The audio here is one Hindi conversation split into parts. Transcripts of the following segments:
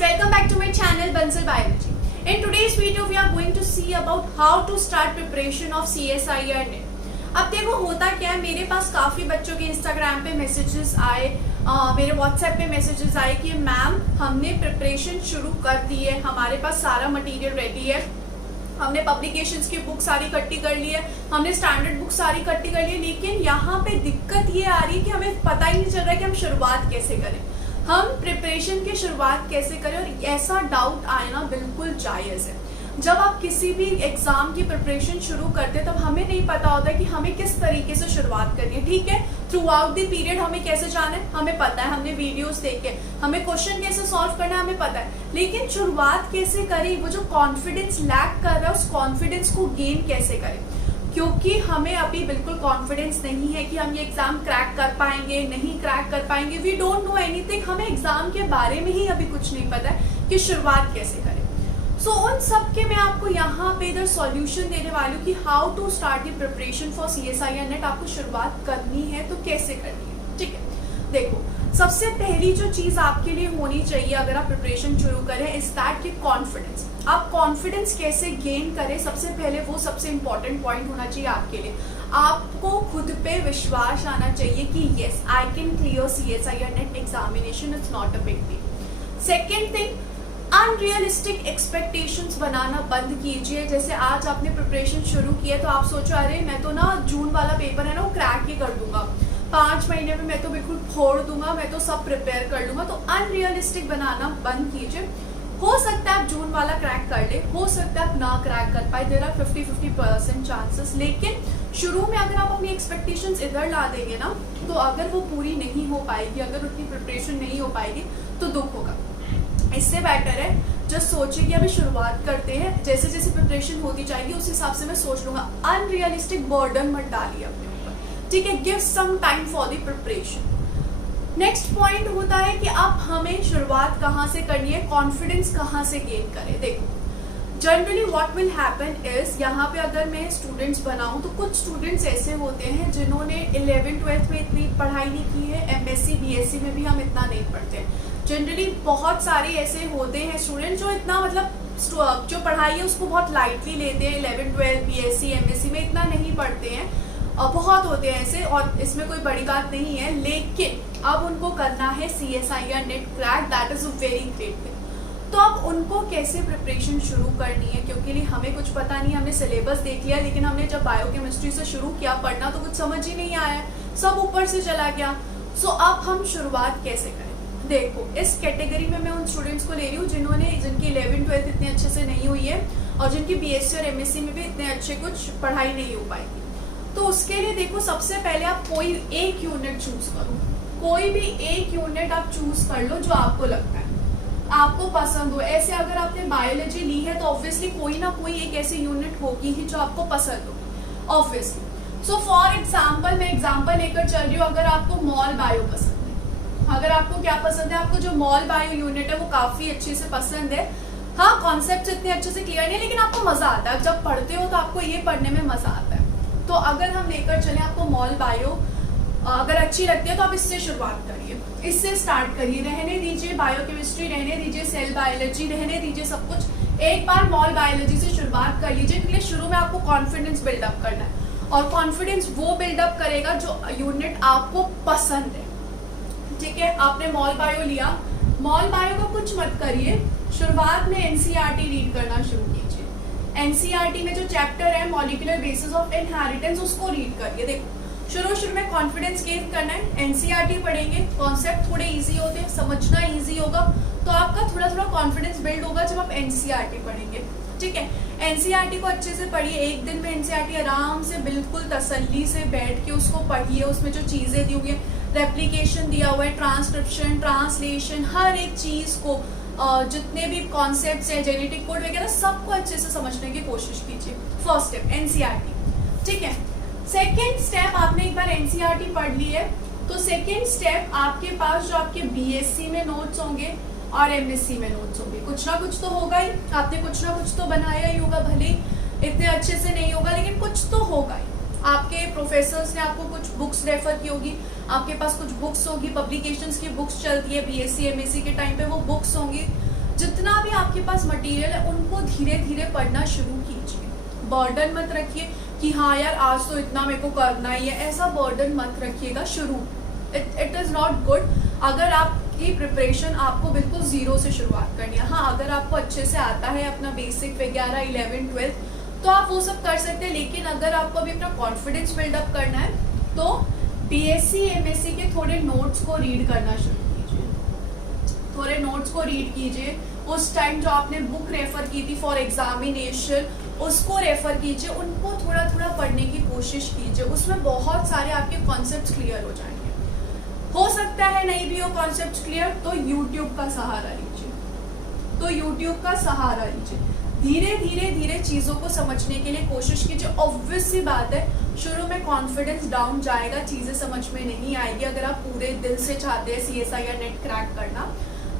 welcome back to my channel Bansal Biology. In today's video we are going to see about how to start preparation of CSIR NET. अब देखो होता क्या है, मेरे पास काफी बच्चों के इंस्टाग्राम पे मैसेजेस आए, मेरे व्हाट्सएप पे मैसेजेस आए कि मैम हमने प्रिपरेशन शुरू कर दी है, हमारे पास सारा मटेरियल रेडी है, हमने पब्लिकेशंस की बुक सारी इकट्ठी कर ली है, हमने स्टैंडर्ड बुक सारी इकट्ठी कर ली है, लेकिन यहाँ पे दिक्कत ये आ रही है कि हमें पता ही नहीं चल रहा है कि हम शुरुआत कैसे करें, हम प्रिपरेशन की शुरुआत कैसे करें। और ऐसा डाउट आए ना बिल्कुल जायज़ है। जब आप किसी भी एग्जाम की प्रिपरेशन शुरू करते हैं तब हमें नहीं पता होता कि हमें किस तरीके से शुरुआत करनी है। ठीक है, थ्रू आउट द पीरियड हमें कैसे जाना है हमें पता है, हमने वीडियोस देखे, हमें क्वेश्चन कैसे सॉल्व करना है हमें पता है, लेकिन शुरुआत कैसे करें, वो जो कॉन्फिडेंस लैक कर रहा है उस कॉन्फिडेंस को गेन कैसे करें, क्योंकि हमें अभी बिल्कुल कॉन्फिडेंस नहीं है कि हम ये एग्जाम क्रैक कर पाएंगे नहीं क्रैक कर पाएंगे। वी डोंट नो एनीथिंग, हमें एग्जाम के बारे में ही अभी कुछ नहीं पता है कि शुरुआत कैसे करें। सो उन सब के मैं आपको यहाँ पे इधर सॉल्यूशन देने वाली हूँ कि how to start the preparation for CSIR NET। आपको शुरुआत करनी है तो कैसे करनी है। ठीक है, देखो सबसे पहली जो चीज आपके लिए होनी चाहिए अगर आप प्रिपरेशन शुरू करें इज दैट कि कॉन्फिडेंस। आप कॉन्फिडेंस कैसे गेन करें, सबसे पहले वो सबसे इंपॉर्टेंट पॉइंट होना चाहिए आपके लिए। आपको खुद पे विश्वास आना चाहिए कि yes I can clear CSIR NET examination, it's not a big deal. Second thing, unrealistic expectations बनाना बंद कीजिए। जैसे आज आपने प्रिपरेशन शुरू किया तो आप सोचो अरे मैं तो ना जून वाला पेपर है ना वो क्रैक ही कर दूंगा, 5 महीने में मैं तो बिल्कुल फोड़ दूंगा, मैं तो सब प्रिपेयर कर लूंगा। तो अनरियलिस्टिक बनाना बंद कीजिए। हो सकता है आप जून वाला क्रैक कर ले, हो सकता है आप ना क्रैक कर पाए, देयर आर 50-50% चांसेस। लेकिन शुरू में अगर आप अपनी एक्सपेक्टेशंस इधर ला देंगे ना तो अगर वो पूरी नहीं हो पाएगी, अगर उतनी प्रिपरेशन नहीं हो पाएगी तो दुख होगा। इससे बेटर है जस्ट सोचिए कि अभी शुरुआत करते हैं, जैसे जैसे प्रिपरेशन होती जाएगी उस हिसाब से मैं सोच लूंगा। अनरियलिस्टिक बर्डन मत डालिए अपने ऊपर, ठीक है, give some time for the preparation. Next point होता है कि अब हमें शुरुआत कहाँ से करनी है, कॉन्फिडेंस कहाँ से गेन करें। देखो generally what will happen is, यहाँ पे अगर मैं स्टूडेंट्स बनाऊं तो कुछ स्टूडेंट्स ऐसे होते हैं जिन्होंने 11th-12th में इतनी पढ़ाई नहीं की है, MSc BSc में भी हम इतना नहीं पढ़ते हैं। जनरली बहुत सारे ऐसे होते हैं स्टूडेंट जो इतना मतलब जो पढ़ाई है उसको बहुत लाइटली लेते हैं, 11th-12th BSc MSc में इतना नहीं पढ़ते हैं, बहुत होते हैं ऐसे, और इसमें कोई बड़ी बात नहीं है। लेकिन अब उनको करना है CSIR NET crack, that is a very great thing. तो अब उनको कैसे प्रिपरेशन शुरू करनी है, क्योंकि हमें कुछ पता नहीं, हमने सिलेबस देख लिया लेकिन हमने जब बायोकेमिस्ट्री से शुरू किया पढ़ना तो कुछ समझ ही नहीं आया, सब ऊपर से चला गया। सो अब हम शुरुआत कैसे करें। देखो इस कैटेगरी में मैं उन स्टूडेंट्स को ले रही हूँ जिनकी 11th-12th इतने अच्छे से नहीं हुई है और जिनकी BSc और MSc में भी इतने अच्छे कुछ पढ़ाई नहीं हो पाएगी। तो उसके लिए देखो सबसे पहले आप कोई एक यूनिट चूज करो, कोई भी एक यूनिट आप चूज कर लो जो आपको लगता है आपको पसंद हो। ऐसे अगर आपने बायोलॉजी ली है तो ऑब्वियसली कोई ना कोई एक ऐसी यूनिट होगी ही जो आपको पसंद हो ऑब्वियसली। सो फॉर एग्जाम्पल मैं एग्जाम्पल लेकर चल रही हूँ, अगर आपको मॉल बायो पसंद है, अगर आपको क्या पसंद है, आपको जो मॉल बायो यूनिट है वो काफी अच्छे से पसंद है, हाँ कॉन्सेप्ट इतने अच्छे से क्लियर नहीं है लेकिन आपको मजा आता है, जब पढ़ते हो तो आपको ये पढ़ने में मजा आता है। तो अगर हम लेकर चले आपको मॉल बायो अगर अच्छी लगती है तो आप इससे शुरुआत करिए, इससे स्टार्ट करिए, रहने दीजिए बायोकेमिस्ट्री, रहने दीजिए सेल बायोलॉजी, रहने दीजिए सब कुछ, एक बार मॉल बायोलॉजी से शुरुआत कर लीजिए, क्योंकि शुरू में आपको कॉन्फिडेंस बिल्डअप करना है और कॉन्फिडेंस वो बिल्डअप करेगा जो यूनिट आपको पसंद है। ठीक है, आपने मॉल बायो लिया, मॉल बायो का कुछ मत करिए, शुरुआत में NCERT रीड करना शुरू कीजिए। NCERT में जो चैप्टर है मॉलिक्यूलर बेसिस ऑफ इनहेरिटेंस उसको रीड करिए। देखो शुरू में कॉन्फिडेंस गेन करना है, NCERT पढ़ेंगे, कॉन्सेप्ट थोड़े इजी होते हैं, समझना इजी होगा तो आपका थोड़ा कॉन्फिडेंस बिल्ड होगा जब आप NCERT पढ़ेंगे। ठीक है, NCERT को अच्छे से पढ़िए, एक दिन में NCERT आराम से बिल्कुल तसल्ली से बैठ के उसको पढ़िए, उसमें जो चीजें दी हुई है, रेप्लिकेशन दिया हुआ है, ट्रांसक्रिप्शन, ट्रांसलेशन, हर एक चीज को जितने भी कॉन्सेप्ट्स हैं, जेनेटिक कोड वगैरह सबको अच्छे से समझने की कोशिश कीजिए। First step NCERT। ठीक है, सेकेंड स्टेप आपने एक बार NCERT पढ़ ली है तो सेकेंड स्टेप आपके पास जो आपके BSc में नोट्स होंगे और MSc में नोट्स होंगे, कुछ ना कुछ तो होगा ही, आपने कुछ ना कुछ तो बनाया ही होगा, भले इतने अच्छे से नहीं होगा लेकिन कुछ तो होगा ही। आपके प्रोफेसर्स ने आपको कुछ बुक्स रेफर की होगी, आपके पास कुछ बुक्स होगी, पब्लिकेशंस की बुक्स चलती है BSc MSc के टाइम पे, वो बुक्स होंगी आपके पास मटेरियल है उनको धीरे धीरे पढ़ना शुरू कीजिए। बर्डन मत रखिए कि हाँ यार आज तो इतना मेरे को करना ही है, ऐसा बर्डन मत रखिएगा शुरू। It is not good. अगर आपकी प्रिपरेशन आपको बिल्कुल ज़ीरो से शुरुआत करनी है, हाँ अगर आपको अच्छे से आता है अपना बेसिक वगैरह 11 12 तो आप वो सब कर सकते हैं, लेकिन अगर आपको अभी अपना कॉन्फिडेंस बिल्डअप करना है तो BSc MSc के थोड़े नोट्स को रीड करना शुरू कीजिए। थोड़े नोट्स को रीड कीजिए, उस टाइम जो आपने बुक रेफर की थी फॉर एग्जामिनेशन उसको रेफर कीजिए, उनको थोड़ा थोड़ा पढ़ने की कोशिश कीजिए। उसमें बहुत सारे आपके कॉन्सेप्ट्स क्लियर हो जाएंगे। हो सकता है नहीं भी हो कॉन्सेप्ट्स क्लियर तो यूट्यूब का सहारा लीजिए, तो यूट्यूब का सहारा लीजिए। धीरे धीरे धीरे चीज़ों को समझने के लिए कोशिश कीजिए। ऑब्वियस सी बात है शुरू में कॉन्फिडेंस डाउन जाएगा, चीज़ें समझ में नहीं आएगी अगर आप पूरे दिल से चाहते हैं CSI या नेट क्रैक करना,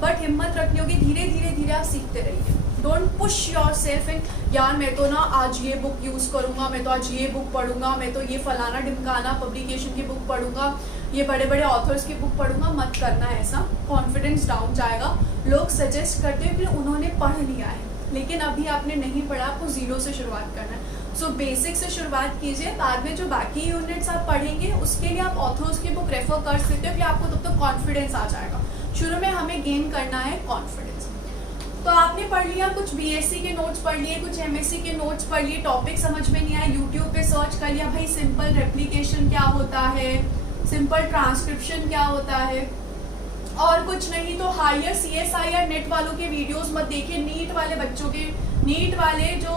बट हिम्मत रखनी होगी। धीरे धीरे धीरे आप सीखते रहिए। Don't push your self in यार मैं तो ना आज ये बुक यूज़ करूँगा, मैं तो आज ये बुक पढ़ूंगा, मैं तो ये फलाना ढिमकाना पब्लिकेशन की बुक पढ़ूंगा, ये बड़े बड़े ऑथर्स की बुक पढ़ूंगा। मत करना ऐसा, कॉन्फिडेंस डाउन जाएगा। लोग सजेस्ट करते हैं कि उन्होंने पढ़ लिया है, लेकिन अभी आपने नहीं पढ़ा, आपको जीरो से शुरुआत करना है। सो बेसिक से शुरुआत कीजिए, बाद में जो बाकी यूनिट्स आप पढ़ेंगे उसके लिए आप ऑथर्स की बुक रेफर कर सकते हो कि आपको तब तक कॉन्फिडेंस आ जाएगा। शुरू में हमें गेन करना है कॉन्फिडेंस। तो आपने पढ़ लिया, कुछ BSc के नोट्स पढ़ लिए, कुछ MSc के नोट्स पढ़ लिए, टॉपिक समझ में नहीं आया यूट्यूब पे सर्च कर लिया, भाई सिंपल रेप्लिकेशन क्या होता है, सिंपल ट्रांसक्रिप्शन क्या होता है, और कुछ नहीं तो हायर CSI या नेट वालों के वीडियोस मत देखिए। नीट वाले बच्चों के, नीट वाले जो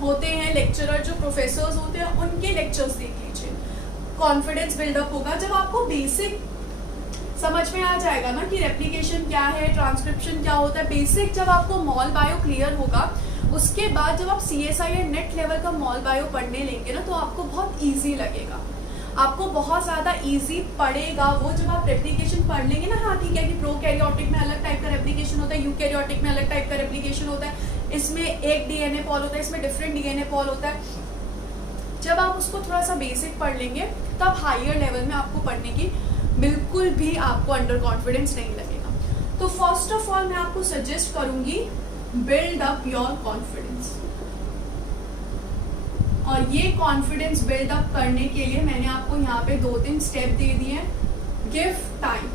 होते हैं लेक्चरर, जो प्रोफेसर्स होते हैं उनके लेक्चर्स देख लीजिए। कॉन्फिडेंस बिल्डअप होगा जब आपको बेसिक समझ में आ जाएगा ना कि रेप्लिकेशन क्या है, ट्रांसक्रिप्शन क्या होता है। बेसिक जब आपको मॉल बायो क्लियर होगा, उसके बाद जब आप CSI या नेट लेवल का मॉल बायो पढ़ने लेंगे ना तो आपको बहुत ईजी लगेगा, आपको बहुत ज़्यादा इजी पड़ेगा वो। जब आप रेप्लिकेशन पढ़ लेंगे ना, हाँ ठीक है कि प्रोकैरियोटिक में अलग टाइप का रेप्लिकेशन होता है, यूकैरियोटिक में अलग टाइप का रेप्लिकेशन होता है, इसमें एक DNA पॉल होता है, इसमें डिफरेंट DNA पॉल होता है। जब आप उसको थोड़ा सा बेसिक पढ़ लेंगे तब हायर लेवल में आपको पढ़ने की बिल्कुल भी आपको अंडर कॉन्फिडेंस नहीं लगेगा। तो फर्स्ट ऑफ ऑल मैं आपको सजेस्ट करूंगी बिल्ड अप योर कॉन्फिडेंस, और ये कॉन्फिडेंस बिल्डअप करने के लिए मैंने आपको यहाँ पे 2-3 स्टेप दे दिए हैं। गिव टाइम,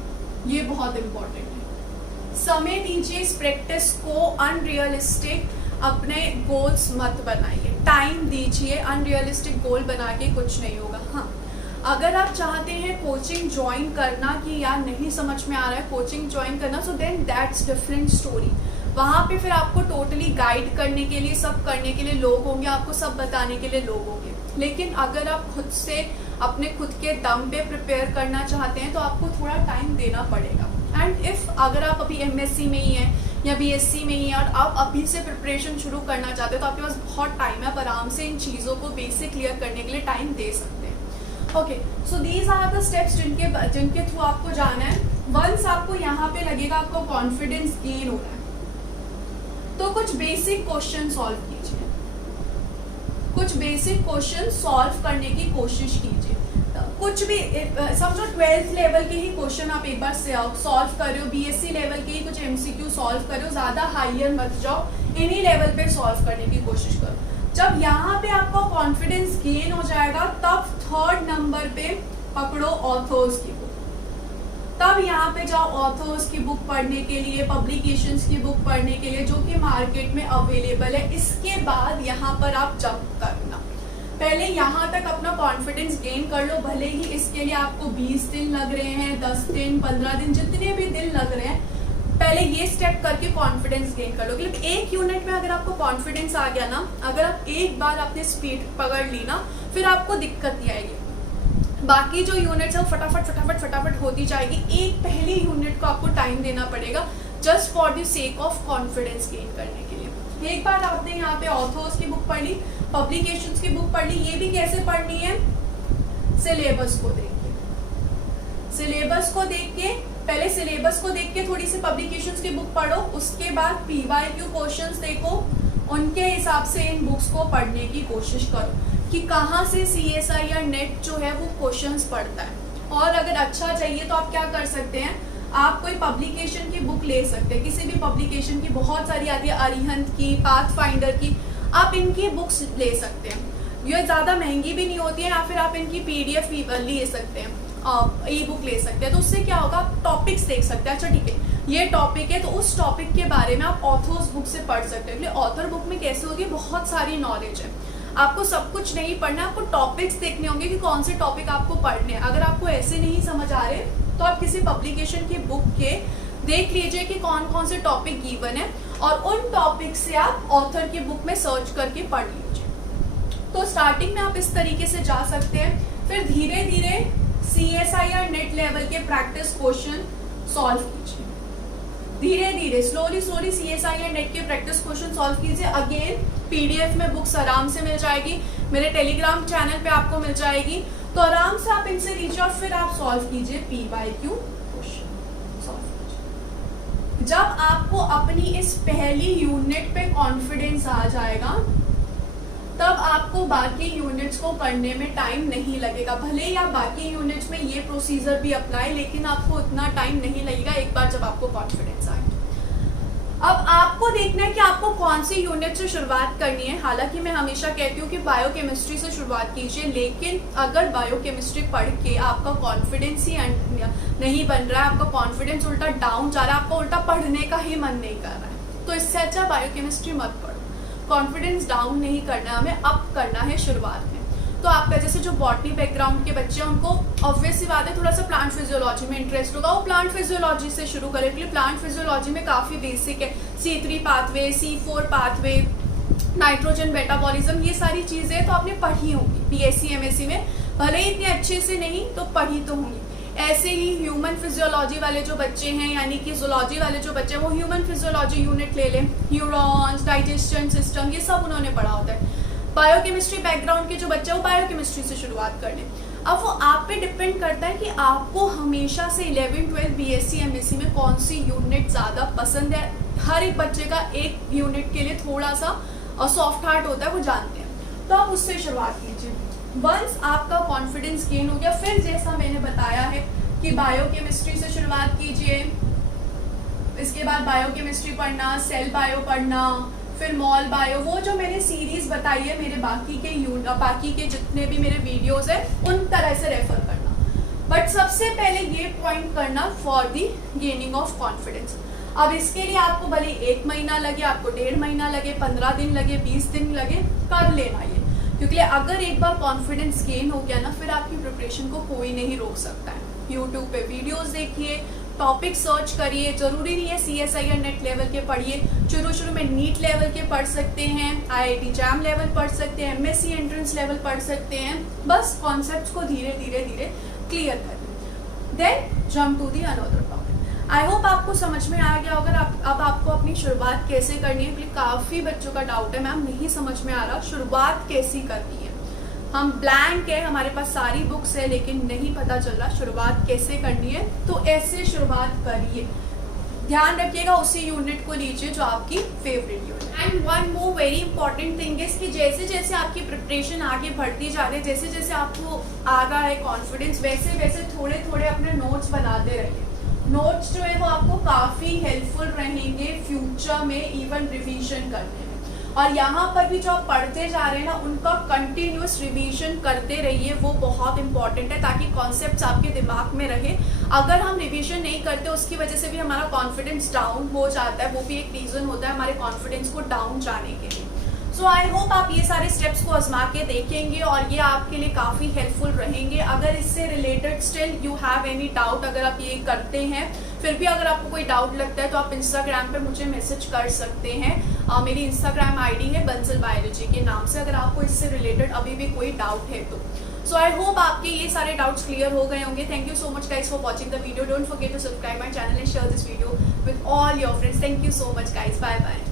ये बहुत इंपॉर्टेंट है। समय दीजिए इस प्रैक्टिस को, अनरियलिस्टिक अपने गोल्स मत बनाइए, टाइम दीजिए। अनरियलिस्टिक गोल बना के कुछ नहीं होगा। हाँ अगर आप चाहते हैं कोचिंग ज्वाइन करना कि यार नहीं समझ में आ रहा है कोचिंग ज्वाइन करना, so then that's different story. वहाँ पे फिर आपको टोटली गाइड करने के लिए, सब करने के लिए लोग होंगे, आपको सब बताने के लिए लोग होंगे। लेकिन अगर आप खुद से अपने खुद के दम पे प्रिपेयर करना चाहते हैं तो आपको थोड़ा टाइम देना पड़ेगा। एंड इफ़ अगर आप अभी MSc में ही हैं या BSc में ही हैं और आप अभी से प्रिपरेशन शुरू करना चाहते हो तो आपके पास बहुत टाइम है, आप आराम से इन चीज़ों को बेसिक क्लियर करने के लिए टाइम दे सकते हैं। Okay, so these are the steps जिनके थ्रू आपको जाना है। वंस आपको यहाँ पे लगेगा आपको कॉन्फिडेंस गेन हो रहा है तो कुछ बेसिक क्वेश्चन सॉल्व कीजिए, कुछ बेसिक क्वेश्चन सॉल्व करने की कोशिश कीजिए। कुछ भी समझो 12th लेवल के ही क्वेश्चन आप एक बार सॉल्व कर रहे हो, BSc लेवल के ही कुछ MCQ सॉल्व कर रहे हो, ज़्यादा हाइयर मत जाओ, इन्हीं लेवल पे सॉल्व करने की कोशिश करो। जब यहाँ पे आपका कॉन्फिडेंस गेन हो जाएगा तब 3rd नंबर पे पकड़ो ऑथर्स की बुक, तब यहाँ पे जाओ ऑथर्स की बुक पढ़ने के लिए, पब्लिकेशंस की बुक पढ़ने के लिए जो कि मार्केट में अवेलेबल है। इसके बाद यहाँ पर आप जंप करना, पहले यहाँ तक अपना कॉन्फिडेंस गेन कर लो, भले ही इसके लिए आपको 20 दिन लग रहे हैं, 10 दिन, 15 दिन, जितने भी दिन लग रहे हैं, पहले ये स्टेप करके कॉन्फिडेंस गेन कर लो। लेकिन एक यूनिट में अगर आपको कॉन्फिडेंस आ गया ना, अगर आप एक बार अपनी स्पीड पकड़ ली ना, फिर आपको दिक्कत नहीं आएगी। बाकी जो यूनिट्स है वो फटाफट होती जाएगी। एक पहली यूनिट को आपको टाइम देना पड़ेगा just for the sake of confidence gain करने के लिए। एक बार आपने यहाँ पे ऑथर्स की बुक पढ़ ली, पब्लिकेशंस की बुक पढ़ ली, ये भी कैसे पढ़नी है, सिलेबस को देख के, सिलेबस को देख के, पहले सिलेबस को देख के थोड़ी सी पब्लिकेशंस की बुक पढ़ो, उसके बाद PYQ क्वेश्चंस देखो, उनके हिसाब से इन बुक्स को पढ़ने की कोशिश करो कि कहाँ से CSI या नेट जो है वो क्वेश्चंस पढ़ता है। और अगर अच्छा चाहिए तो आप क्या कर सकते हैं, आप कोई पब्लिकेशन की बुक ले सकते हैं, किसी भी पब्लिकेशन की बहुत सारी आती है, अरिहंत की, पाथफाइंडर की, आप इनकी बुक्स ले सकते हैं। ये ज़्यादा महंगी भी नहीं होती है, या फिर आप इनकी PDF ले सकते हैं, ई बुक ले सकते हैं। तो उससे क्या होगा, आप टॉपिक्स देख सकते हैं। अच्छा ठीक है, ये टॉपिक है तो उस टॉपिक के बारे में आप ऑथर्स बुक से पढ़ सकते हैं। ऑथर बुक में कैसे होती है, बहुत सारी नॉलेज है, आपको सब कुछ नहीं पढ़ना, आपको टॉपिक्स देखने होंगे कि कौन से टॉपिक आपको पढ़ने हैं। अगर आपको ऐसे नहीं समझ आ रहे तो आप किसी पब्लिकेशन की बुक के देख लीजिए कि कौन कौन से टॉपिक गिवन है, और उन टॉपिक से आप ऑथर की बुक में सर्च करके पढ़ लीजिए। तो स्टार्टिंग में आप इस तरीके से जा सकते हैं, फिर धीरे धीरे CSIR नेट लेवल के प्रैक्टिस क्वेश्चन सॉल्व कीजिए। धीरे धीरे स्लोली CSIR नेट के प्रैक्टिस क्वेश्चन सॉल्व कीजिए। अगेन PDF में बुक्स आराम से मिल जाएगी, मेरे टेलीग्राम चैनल पे आपको मिल जाएगी, तो आराम से आप इनसे लीजिए और फिर आप सॉल्व कीजिए PYQ क्वेश्चन सॉल्व कीजिए। जब आपको अपनी इस पहली यूनिट पे कॉन्फिडेंस आ जाएगा, तब आपको बाकी यूनिट्स को करने में टाइम नहीं लगेगा। भले ही आप बाकी यूनिट्स में ये प्रोसीजर भी अपनाएं, लेकिन आपको उतना टाइम नहीं लगेगा एक बार जब आपको कॉन्फिडेंस आए। अब आपको देखना है कि आपको कौन सी यूनिट से शुरुआत करनी है। हालांकि मैं हमेशा कहती हूँ कि बायोकेमिस्ट्री से शुरुआत कीजिए, लेकिन अगर बायोकेमिस्ट्री पढ़ के आपका कॉन्फिडेंस ही नहीं बन रहा है, आपका कॉन्फिडेंस उल्टा डाउन जा रहा है, आपको उल्टा पढ़ने का ही मन नहीं कर रहा है, तो इससे अच्छा बायोकेमिस्ट्री मत पढ़ो। कॉन्फिडेंस डाउन नहीं करना है, हमें अप करना है शुरुआत में। तो आपका जैसे जो बॉटनी बैकग्राउंड के बच्चे हैं, उनको ऑब्वियस सी बात है थोड़ा सा प्लांट फिजियोलॉजी में इंटरेस्ट होगा, वो प्लांट फिजियोलॉजी से शुरू करें, क्योंकि प्लांट फिजियोलॉजी में काफ़ी बेसिक है, C3 pathway, C4 pathway, nitrogen metabolism, ये सारी चीज़ें तो आपने पढ़ी होंगी BSc MSc में, भले ही इतने अच्छे से नहीं तो पढ़ी तो होंगी। ऐसे ही ह्यूमन फिजियोलॉजी वाले जो बच्चे हैं, यानी कि जूलॉजी वाले जो बच्चे हैं, वो ह्यूमन फिजियोलॉजी यूनिट ले लें, न्यूरॉन्स, डाइजेशन सिस्टम, ये सब उन्होंने पढ़ा होता है। बायोकेमिस्ट्री बैकग्राउंड के जो बच्चे हैं वो बायोकेमिस्ट्री से शुरुआत कर लें। अब वो आप पे डिपेंड करता है कि आपको हमेशा से 11, 12 BSc MSc में कौन सी यूनिट ज़्यादा पसंद है। हर एक बच्चे का एक यूनिट के लिए थोड़ा सा सॉफ्ट हार्ट होता है, वो जानते हैं, तो आप उससे शुरुआत कीजिए। वंस आपका कॉन्फिडेंस गेन हो गया, फिर जैसा मैंने बताया है कि बायोकेमिस्ट्री से शुरुआत कीजिए, इसके बाद बायोकेमिस्ट्री पढ़ना, सेल बायो पढ़ना, फिर मॉल बायो, वो जो मैंने सीरीज बताई है मेरे बाकी के जितने भी मेरे वीडियोस है उन तरह से रेफर करना। बट सबसे पहले ये पॉइंट करना for the gaining of confidence. अब इसके लिए आपको भले 1 महीना लगे, आपको 1.5 महीना लगे, 15 दिन लगे, 20 दिन लगे, कर लेना ये, क्योंकि अगर एक बार कॉन्फिडेंस गेन हो गया ना, फिर आपकी प्रिपरेशन को कोई नहीं रोक सकता है। यूट्यूब पे वीडियोस देखिए, टॉपिक सर्च करिए, जरूरी नहीं है CSIR नेट लेवल के पढ़िए, शुरू में नीट लेवल के पढ़ सकते हैं, IIT जैम लेवल पढ़ सकते हैं, MSc एंट्रेंस लेवल पढ़ सकते हैं, बस कॉन्सेप्ट्स को धीरे धीरे क्लियर करिए, then jump to the another topic. I hope आपको समझ में आ गया होगा अब आपको अपनी शुरुआत कैसे करनी है, क्योंकि काफ़ी बच्चों का डाउट है, मैम नहीं समझ में आ रहा शुरुआत कैसी करनी है, हम ब्लैंक है, हमारे पास सारी बुक्स है, लेकिन नहीं पता चल रहा शुरुआत कैसे करनी है। तो ऐसे शुरुआत करिए, ध्यान रखिएगा उसी यूनिट को लीजिए जो आपकी favourite unit. And one more very important thing is कि जैसे जैसे आपकी प्रिपरेशन आगे बढ़ती जा रही है, जैसे जैसे आपको आ रहा है कॉन्फिडेंस, वैसे वैसे थोड़े थोड़े अपने नोट्स बनाते रहिए। नोट्स जो है वो आपको काफ़ी हेल्पफुल रहेंगे फ्यूचर में, इवन रिवीजन करने में। और यहाँ पर भी जो आप पढ़ते जा रहे हैं ना, उनका कंटिन्यूस रिवीजन करते रहिए, वो बहुत इंपॉर्टेंट है, ताकि कॉन्सेप्ट्स आपके दिमाग में रहे। अगर हम रिवीजन नहीं करते, उसकी वजह से भी हमारा कॉन्फिडेंस डाउन हो जाता है, वो भी एक रीज़न होता है हमारे कॉन्फिडेंस को डाउन जाने के लिए। सो आई होप आप ये सारे स्टेप्स को आजमा के देखेंगे और ये आपके लिए काफ़ी हेल्पफुल रहेंगे। अगर इससे related still you have any doubt, अगर आप ये करते हैं फिर भी अगर आपको कोई डाउट लगता है, तो आप इंस्टाग्राम पे मुझे मैसेज कर सकते हैं। मेरी इंस्टाग्राम आईडी है बंसल बायोलॉजी के नाम से, अगर आपको इससे रिलेटेड अभी भी कोई डाउट है तो। सो आई होप आपके ये सारे डाउट्स क्लियर हो गए होंगे। Thank you so much guys for watching the video. Don't forget to subscribe my channel and share this video with all your friends. Thank you so much guys, bye bye.